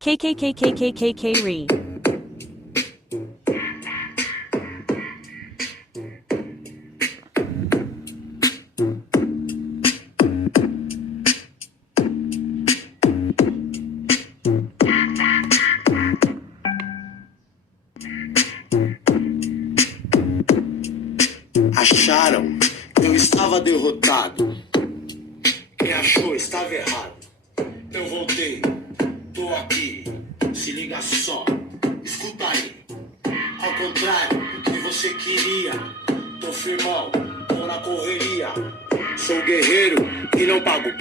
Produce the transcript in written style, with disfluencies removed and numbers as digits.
KKKKKKK. Acharam que eu estava derrotado. Quem achou estava errado. Eu voltei, tô aqui. Se liga só, escuta aí. Ao contrário do que você queria, tô firmão, tô na correria. Sou guerreiro e não pago